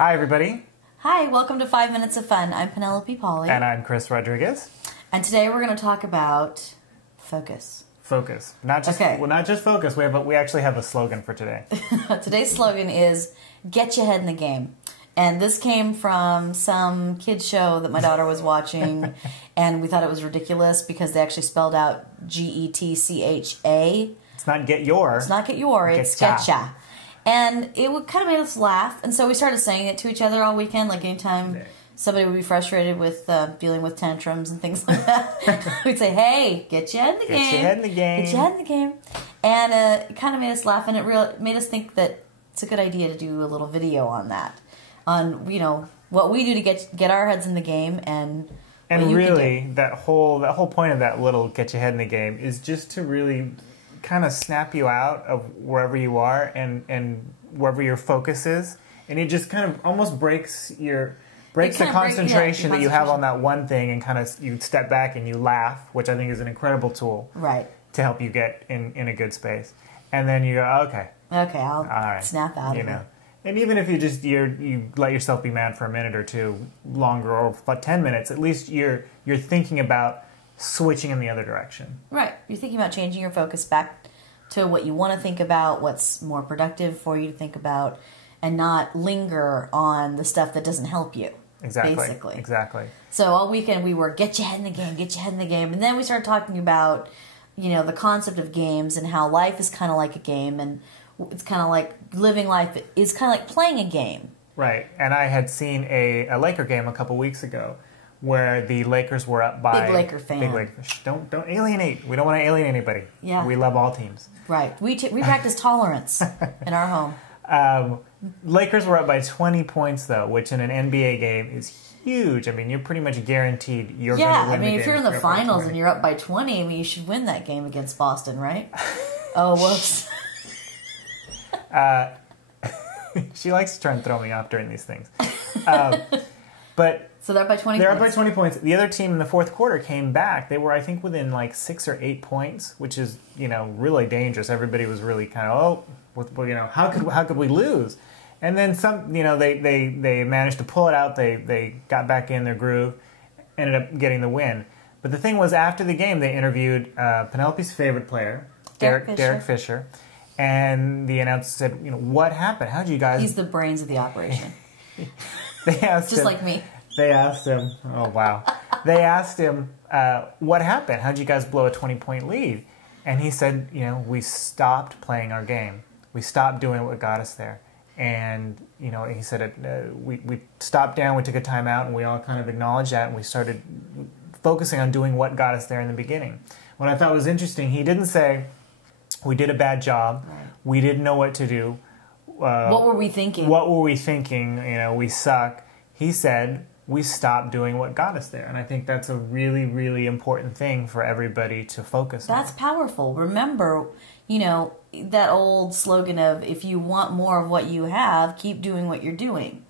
Hi, everybody. Hi, welcome to 5 Minutes of Fun. I'm Penelope Polly. And I'm Chris Rodriguez. And today we're going to talk about focus. Focus. Not just focus. We actually have a slogan for today. Today's slogan is, get your head in the game. And this came from some kid show that my daughter was watching, and we thought it was ridiculous because they actually spelled out Getcha. It's not get your. It's not get your, it's Getcha. And it kind of made us laugh, and so we started saying it to each other all weekend, like anytime somebody would be frustrated with dealing with tantrums and things like that. We'd say, hey, get your head in the game. Get your head in the game. Get your head in the game. And it kind of made us laugh, and it made us think that it's a good idea to do a little video on that. On, you know, what we do to get our heads in the game and really, that whole point of that little get your head in the game is just to really kind of snap you out of wherever you are and wherever your focus is, and it just kind of almost breaks the concentration that you have on that one thing, and kind of you step back and you laugh, which I think is an incredible tool, right, to help you get in a good space. And then you go, okay, I'll snap out of it. And even if you let yourself be mad for a minute or two longer, or for 10 minutes, at least you're thinking about switching in the other direction. Right. You're thinking about changing your focus back to what you want to think about, what's more productive for you to think about, and not linger on the stuff that doesn't help you. Exactly. Basically. Exactly. So all weekend we were, get your head in the game, get your head in the game. And then we started talking about, the concept of games and how life is kind of like a game, and it's kind of like living life is kind of like playing a game. Right. And I had seen a Laker game a couple weeks ago where the Lakers were up by... Big Laker fan. Big Laker. Don't alienate. We don't want to alienate anybody. Yeah. We love all teams. Right. We practice tolerance in our home. Lakers were up by 20 points, though, which in an NBA game is huge. I mean, you're pretty much guaranteed you're going to win the game. Yeah, I mean, if you're in the finals and you're up by 20, I mean, you should win that game against Boston, right? Oh, whoops. She likes to try and throw me off during these things. But... So they're up by 20 points. They're up by 20 points. The other team in the fourth quarter came back. They were, I think, within like 6 or 8 points, which is, really dangerous. Everybody was really kind of, how could we lose? And then they managed to pull it out. They got back in their groove, ended up getting the win. But the thing was, after the game, they interviewed Penelope's favorite player, Derek Fisher. And the announcer said, what happened? How'd you guys... He's the brains of the operation. They asked him, like me. They asked him, oh, wow. They asked him, what happened? How'd you guys blow a 20-point lead? And he said, we stopped playing our game. We stopped doing what got us there. And, he said, we stopped down, we took a timeout, and we all kind of acknowledged that, and we started focusing on doing what got us there in the beginning. What I thought was interesting, he didn't say, we did a bad job, we didn't know what to do. What were we thinking? We suck. He said, we stopped doing what got us there. And I think that's a really, really important thing for everybody to focus on. That's powerful. Remember, that old slogan of, if you want more of what you have, keep doing what you're doing.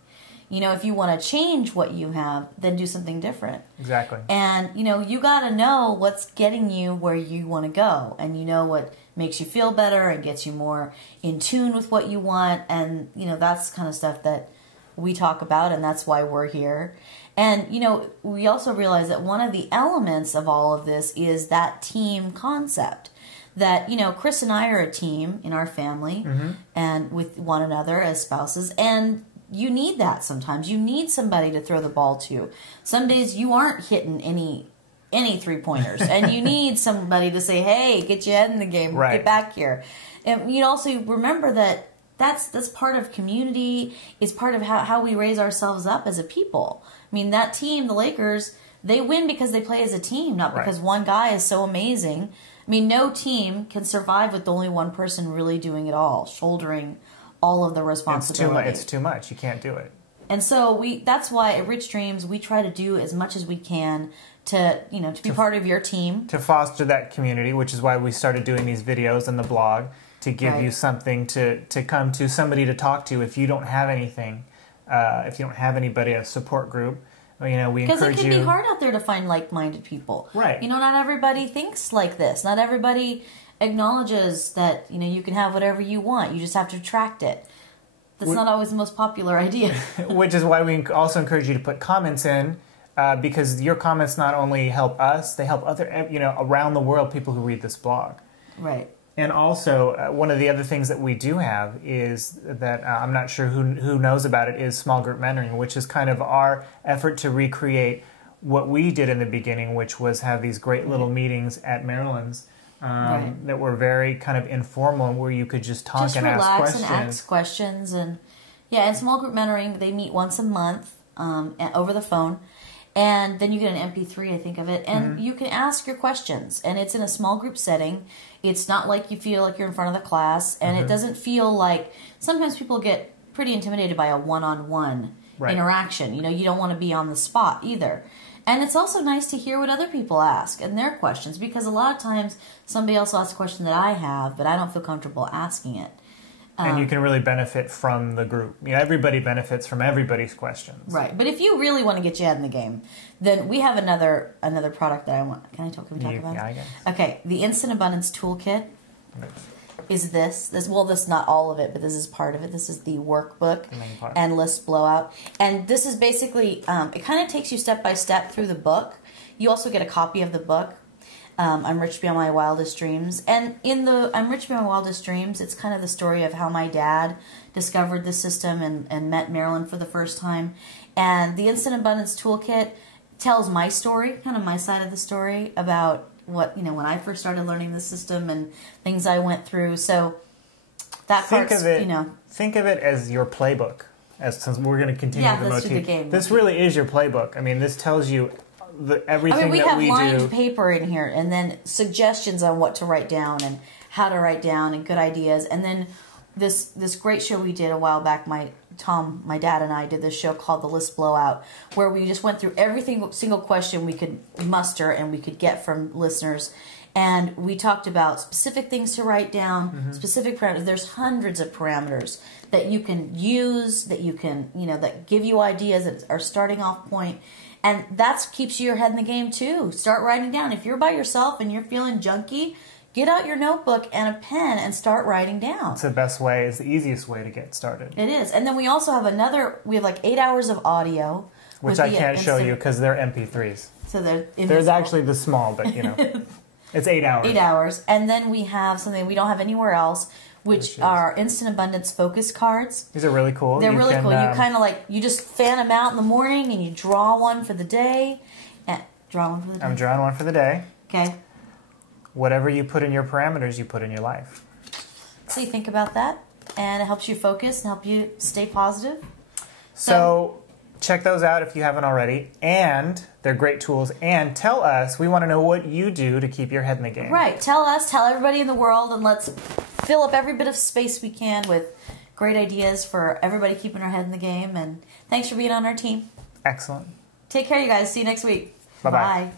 If you want to change what you have, then do something different. Exactly. And, you got to know what's getting you where you want to go. And what makes you feel better and gets you more in tune with what you want. And, that's kind of stuff that we talk about, and that's why we're here. And, we also realize that one of the elements of all of this is that team concept. That, Chris and I are a team in our family, and with one another as spouses, and you need that sometimes. You need somebody to throw the ball to. Some days you aren't hitting any three-pointers, and you need somebody to say, hey, get your head in the game, get back here. And you also remember that that's part of community. It's part of how we raise ourselves up as a people. I mean, that team, the Lakers, they win because they play as a team, not because one guy is so amazing. I mean, no team can survive with only one person really doing it all, shouldering all of the responsibility. It's too much. You can't do it. And so that's why at Rich Dreams we try to do as much as we can to be part of your team. To foster that community, which is why we started doing these videos and the blog, to give you something to come to, somebody to talk to if you don't have anything, if you don't have anybody, a support group. We encourage you. Because it can be hard out there to find like-minded people. Right. Not everybody thinks like this. Not everybody acknowledges that, you can have whatever you want. You just have to attract it. That's not always the most popular idea. Which is why we also encourage you to put comments in, because your comments not only help us, they help other, around the world, people who read this blog. Right. And also, one of the other things that we do have is that, I'm not sure who knows about it, is small group mentoring, which is kind of our effort to recreate what we did in the beginning, which was have these great little meetings at Maryland's. That were very kind of informal, where you could just talk and ask questions. And ask questions. And small group mentoring, they meet once a month over the phone, and then you get an MP3, I think of it, and you can ask your questions. And it's in a small group setting. It's not like you feel like you're in front of the class, and it doesn't feel like, sometimes people get pretty intimidated by a one-on-one interaction. You don't want to be on the spot either. And it's also nice to hear what other people ask and their questions, because a lot of times somebody else will ask a question that I have, but I don't feel comfortable asking it. And you can really benefit from the group. Everybody benefits from everybody's questions. Right. But if you really want to get your head in the game, then we have another product that I want. Can we talk about it? Yeah, I guess. Okay. The Instant Abundance Toolkit is this. Well, this is not all of it, but this is part of it. This is the workbook and list blowout. And this is basically, it kind of takes you step by step through the book. You also get a copy of the book, I'm Rich Beyond My Wildest Dreams. And in the I'm Rich Beyond My Wildest Dreams, it's kind of the story of how my dad discovered the system and met Marilyn for the first time. And the Instant Abundance Toolkit tells my story, kind of my side of the story about what, when I first started learning the system and things I went through. So that part's, Think of it as your playbook. Since we're going to continue the motif. The game this really is your playbook. I mean, this tells you everything that we do. We have lined paper in here, and then suggestions on what to write down and how to write down and good ideas. And then this great show we did a while back, my dad and I did this show called The List Blowout, where we just went through every single question we could muster and we could get from listeners. And we talked about specific things to write down, specific parameters. There's hundreds of parameters that you can use, that you can, that give you ideas that are starting off point. And that keeps your head in the game too. Start writing down. If you're by yourself and you're feeling junky, get out your notebook and a pen and start writing down. It's the best way. It's the easiest way to get started. It is. And then we also have we have like 8 hours of audio. Which I can't show you because they're MP3s. So they're invisible. There's actually the small, but it's 8 hours. 8 hours. And then we have something we don't have anywhere else, which are Instant Abundance Focus Cards. These are really cool. They're really cool. You kind of you just fan them out in the morning and you draw one for the day. I'm drawing one for the day. Okay. Whatever you put in your parameters, you put in your life. So you think about that, and it helps you focus and help you stay positive. So check those out if you haven't already. And they're great tools. And tell us, we want to know what you do to keep your head in the game. Right. Tell us, tell everybody in the world, and let's fill up every bit of space we can with great ideas for everybody keeping our head in the game. And thanks for being on our team. Excellent. Take care, you guys. See you next week. Bye-bye. Bye.